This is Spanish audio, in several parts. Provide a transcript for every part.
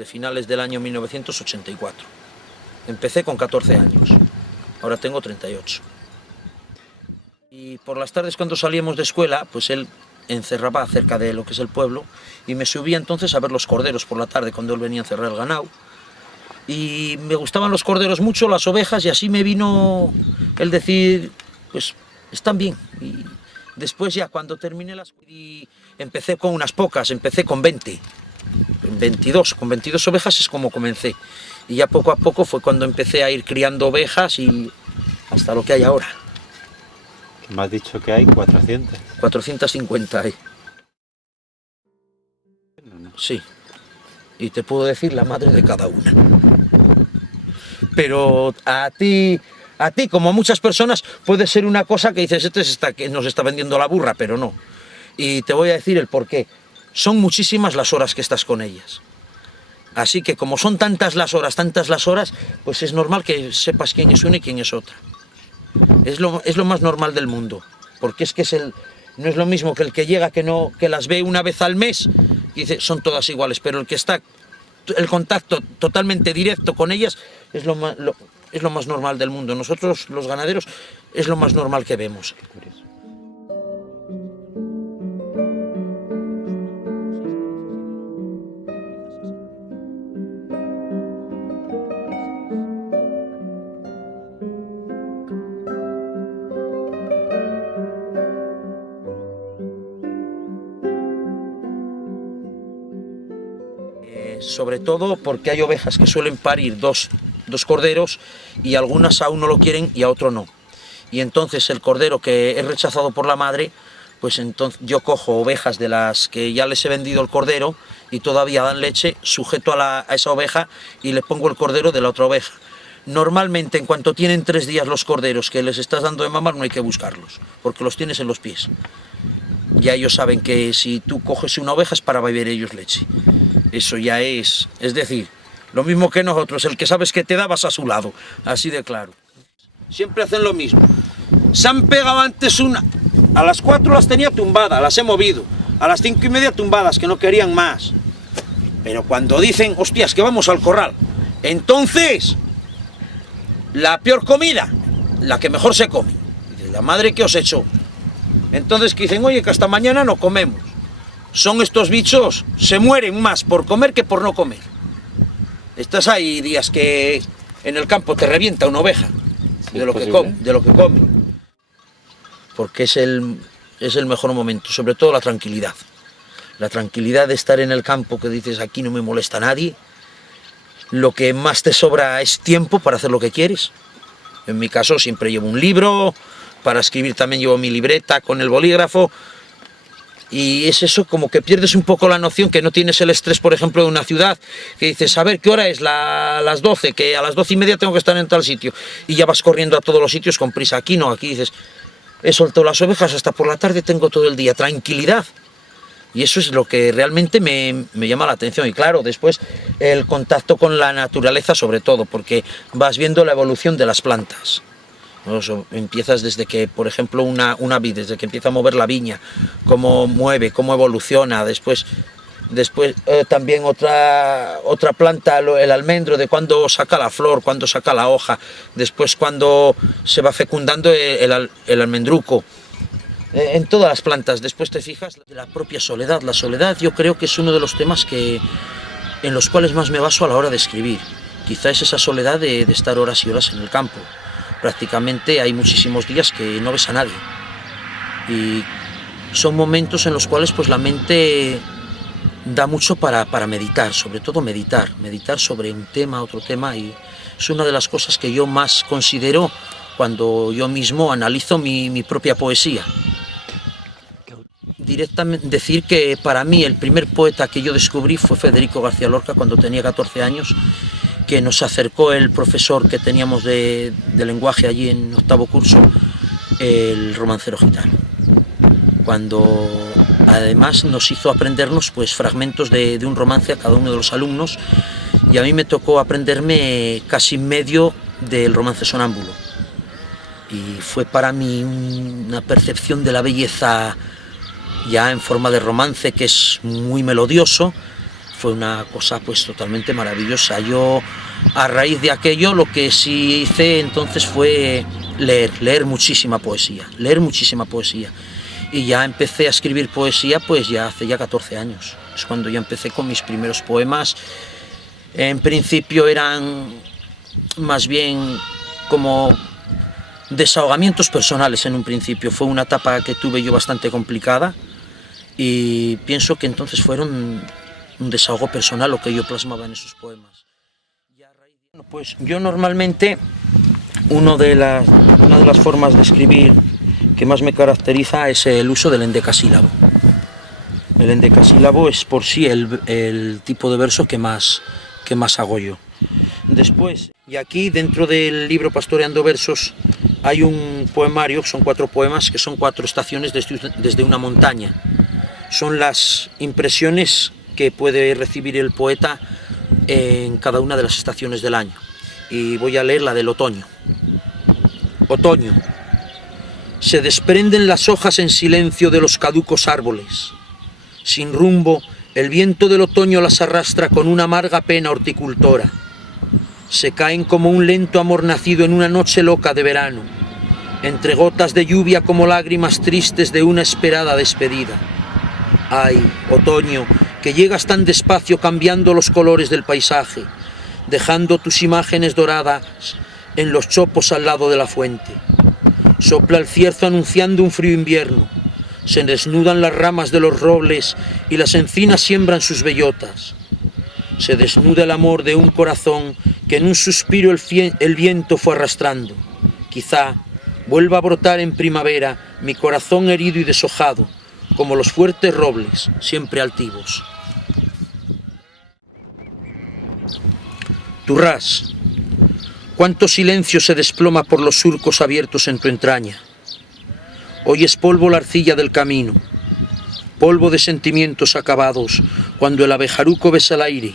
desde finales del año 1984. Empecé con 14 años, ahora tengo 38. Y por las tardes cuando salíamos de escuela, pues él encerraba cerca de lo que es el pueblo y me subía entonces a ver los corderos por la tarde cuando él venía a encerrar el ganado. Y me gustaban los corderos mucho, las ovejas, y así me vino el decir, pues están bien. Y después ya cuando terminé las... Y empecé con unas pocas, empecé con 20, 22, con 22 ovejas es como comencé. Y ya poco a poco fue cuando empecé a ir criando ovejas y hasta lo que hay ahora. Me has dicho que hay 400. 450 hay. Sí. Y te puedo decir la madre de cada una. Pero a ti, como a muchas personas, puede ser una cosa que dices, que nos está vendiendo la burra, pero no. Y te voy a decir el porqué. Son muchísimas las horas que estás con ellas. Así que como son tantas las horas, pues es normal que sepas quién es una y quién es otra. Es lo más normal del mundo, porque es que no es lo mismo que el que llega, que las ve una vez al mes y dice, son todas iguales, pero el que está, el contacto totalmente directo con ellas es lo más normal del mundo. Nosotros, los ganaderos, es lo más normal que vemos. Sobre todo porque hay ovejas que suelen parir dos corderos y algunas a uno lo quieren y a otro no. Y entonces el cordero que es rechazado por la madre, pues entonces yo cojo ovejas de las que ya les he vendido el cordero y todavía dan leche, sujeto a esa oveja y le pongo el cordero de la otra oveja. Normalmente en cuanto tienen 3 días los corderos que les estás dando de mamar no hay que buscarlos, porque los tienes en los pies. Ya ellos saben que si tú coges una oveja es para beber ellos leche. Eso ya es decir, lo mismo que nosotros, el que sabes que te da vas a su lado, así de claro. Siempre hacen lo mismo. Se han pegado antes a las 4 las tenía tumbadas, las he movido, a las 5:30 tumbadas, que no querían más. Pero cuando dicen, hostias, que vamos al corral, entonces, la peor comida, la que mejor se come. La madre que os echó. Entonces que dicen, oye, que hasta mañana no comemos. Son estos bichos, se mueren más por comer que por no comer. Estás ahí días que en el campo te revienta una oveja de lo que come. Porque es el mejor momento, sobre todo la tranquilidad. La tranquilidad de estar en el campo, que dices, aquí no me molesta nadie. Lo que más te sobra es tiempo para hacer lo que quieres. En mi caso siempre llevo un libro, para escribir también llevo mi libreta con el bolígrafo. Y es eso, como que pierdes un poco la noción, que no tienes el estrés, por ejemplo, de una ciudad, que dices, a ver, ¿qué hora es? Las 12, que a las 12:30 tengo que estar en tal sitio. Y ya vas corriendo a todos los sitios con prisa. Aquí no, aquí dices, he soltado las ovejas, hasta por la tarde tengo todo el día, tranquilidad. Y eso es lo que realmente me llama la atención. Y claro, después el contacto con la naturaleza sobre todo, porque vas viendo la evolución de las plantas. Empiezas desde que, por ejemplo, una vid, desde que empieza a mover la viña, cómo mueve, cómo evoluciona, después también otra planta, el almendro, de cuando saca la flor, cuando saca la hoja, después cuando se va fecundando el almendruco, en todas las plantas. Después te fijas la propia soledad. La soledad yo creo que es uno de los temas en los cuales más me baso a la hora de escribir. Quizá es esa soledad de estar horas y horas en el campo. Prácticamente hay muchísimos días que no ves a nadie y son momentos en los cuales pues la mente da mucho para meditar, sobre todo meditar sobre un tema, otro tema, y es una de las cosas que yo más considero cuando yo mismo analizo mi propia poesía. Directamente decir que para mí el primer poeta que yo descubrí fue Federico García Lorca cuando tenía 14 años, que nos acercó el profesor que teníamos de lenguaje allí en 8º curso, el romancero gitano. Cuando además nos hizo aprendernos pues fragmentos de un romance a cada uno de los alumnos, y a mí me tocó aprenderme casi medio del romance sonámbulo. Y fue para mí una percepción de la belleza ya en forma de romance, que es muy melodioso. fue una cosa pues totalmente maravillosa. Yo a raíz de aquello lo que sí hice entonces fue leer muchísima poesía, y ya empecé a escribir poesía pues ya hace ya 14 años, es cuando ya empecé con mis primeros poemas. En principio eran más bien como desahogamientos personales en un principio, fue una etapa que tuve yo bastante complicada y pienso que entonces fueron un desahogo personal lo que yo plasmaba en esos poemas. Pues yo normalmente una de las formas de escribir que más me caracteriza es el uso del endecasílabo. El endecasílabo es por sí el tipo de verso que más hago yo. Después, y aquí dentro del libro Pastoreando Versos hay un poemario, son 4 poemas que son 4 estaciones desde una montaña. Son las impresiones que puede recibir el poeta en cada una de las estaciones del año. Y voy a leer la del otoño. Otoño. Se desprenden las hojas en silencio de los caducos árboles. Sin rumbo, el viento del otoño las arrastra con una amarga pena horticultora. Se caen como un lento amor nacido en una noche loca de verano, entre gotas de lluvia como lágrimas tristes de una esperada despedida. Ay, otoño, que llegas tan despacio cambiando los colores del paisaje, dejando tus imágenes doradas en los chopos al lado de la fuente. Sopla el cierzo anunciando un frío invierno, se desnudan las ramas de los robles y las encinas siembran sus bellotas. Se desnuda el amor de un corazón que en un suspiro el viento fue arrastrando. Quizá vuelva a brotar en primavera mi corazón herido y deshojado, como los fuertes robles, siempre altivos. Turrás, cuánto silencio se desploma por los surcos abiertos en tu entraña. Hoy es polvo la arcilla del camino, polvo de sentimientos acabados, cuando el abejaruco besa el aire,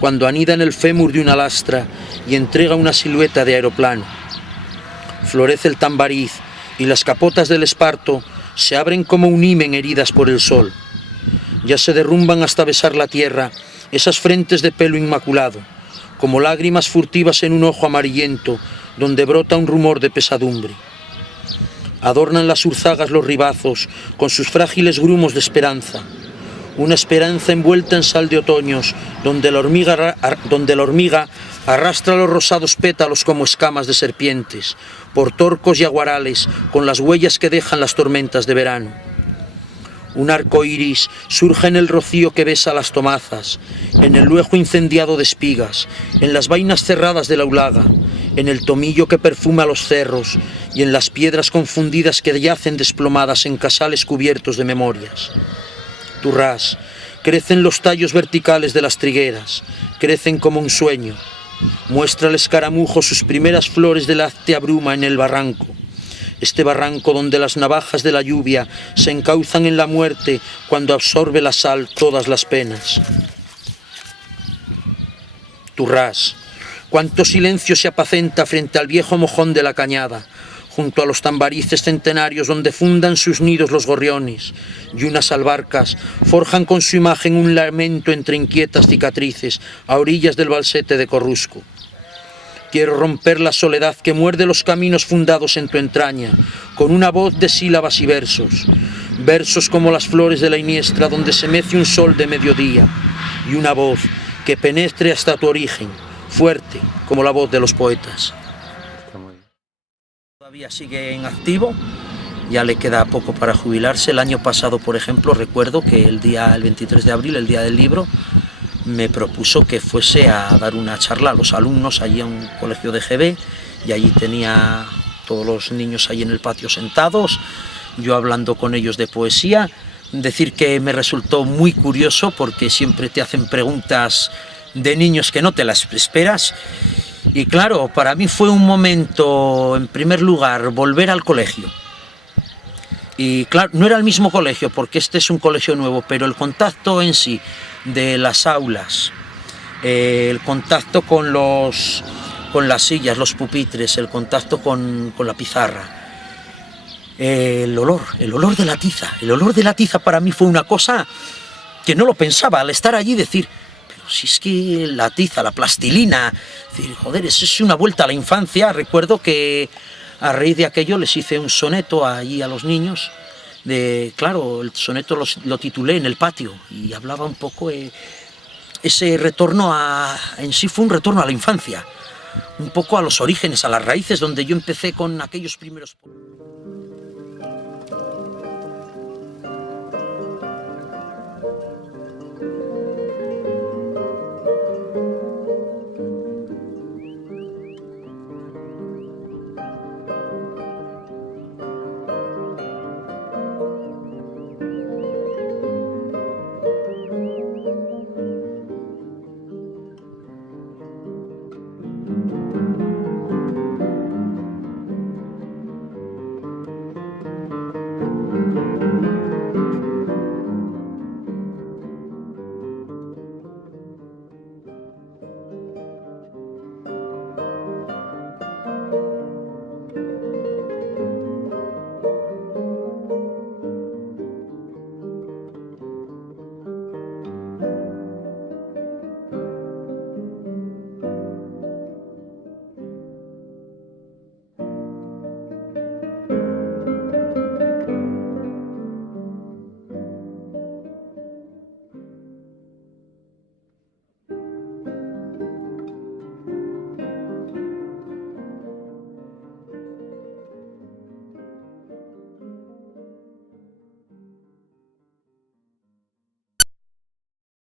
cuando anida en el fémur de una lastra y entrega una silueta de aeroplano. Florece el tambariz y las capotas del esparto se abren como un himen heridas por el sol. Ya se derrumban hasta besar la tierra esas frentes de pelo inmaculado, como lágrimas furtivas en un ojo amarillento donde brota un rumor de pesadumbre. Adornan las urzagas los ribazos con sus frágiles grumos de esperanza, una esperanza envuelta en sal de otoños donde la hormiga arrastra los rosados pétalos como escamas de serpientes, por torcos y aguarales con las huellas que dejan las tormentas de verano. Un arco iris surge en el rocío que besa las tomazas, en el luejo incendiado de espigas, en las vainas cerradas de la ulaga, en el tomillo que perfuma los cerros y en las piedras confundidas que yacen desplomadas en casales cubiertos de memorias. Turrás, crecen los tallos verticales de las trigueras, crecen como un sueño. Muestra el escaramujo sus primeras flores de láctea bruma en el barranco. Este barranco donde las navajas de la lluvia se encauzan en la muerte cuando absorbe la sal todas las penas. Turrás, cuánto silencio se apacenta frente al viejo mojón de la cañada, junto a los tambarices centenarios donde fundan sus nidos los gorriones, y unas albarcas forjan con su imagen un lamento entre inquietas cicatrices a orillas del Balsete de Corrusco. Quiero romper la soledad que muerde los caminos fundados en tu entraña, con una voz de sílabas y versos, versos como las flores de la iniestra donde se mece un sol de mediodía, y una voz que penetre hasta tu origen, fuerte como la voz de los poetas. Todavía sigue en activo, ya le queda poco para jubilarse. El año pasado, por ejemplo, recuerdo que el 23 de abril, el día del libro, me propuso que fuese a dar una charla a los alumnos allí en un colegio de GB, y allí tenía todos los niños ahí en el patio sentados, yo hablando con ellos de poesía. Decir que me resultó muy curioso porque siempre te hacen preguntas de niños que no te las esperas, y claro, para mí fue un momento, en primer lugar, volver al colegio. Y claro, no era el mismo colegio porque este es un colegio nuevo, pero el contacto en sí de las aulas, el contacto con las sillas, los pupitres, el contacto con la pizarra, el olor de la tiza. El olor de la tiza para mí fue una cosa que no lo pensaba. Al estar allí decir, si es que la tiza, la plastilina, es decir, joder, es una vuelta a la infancia. Recuerdo que a raíz de aquello les hice un soneto allí a los niños, claro, el soneto lo titulé En el patio, y hablaba un poco, ese retorno en sí fue un retorno a la infancia, un poco a los orígenes, a las raíces, donde yo empecé con aquellos primeros...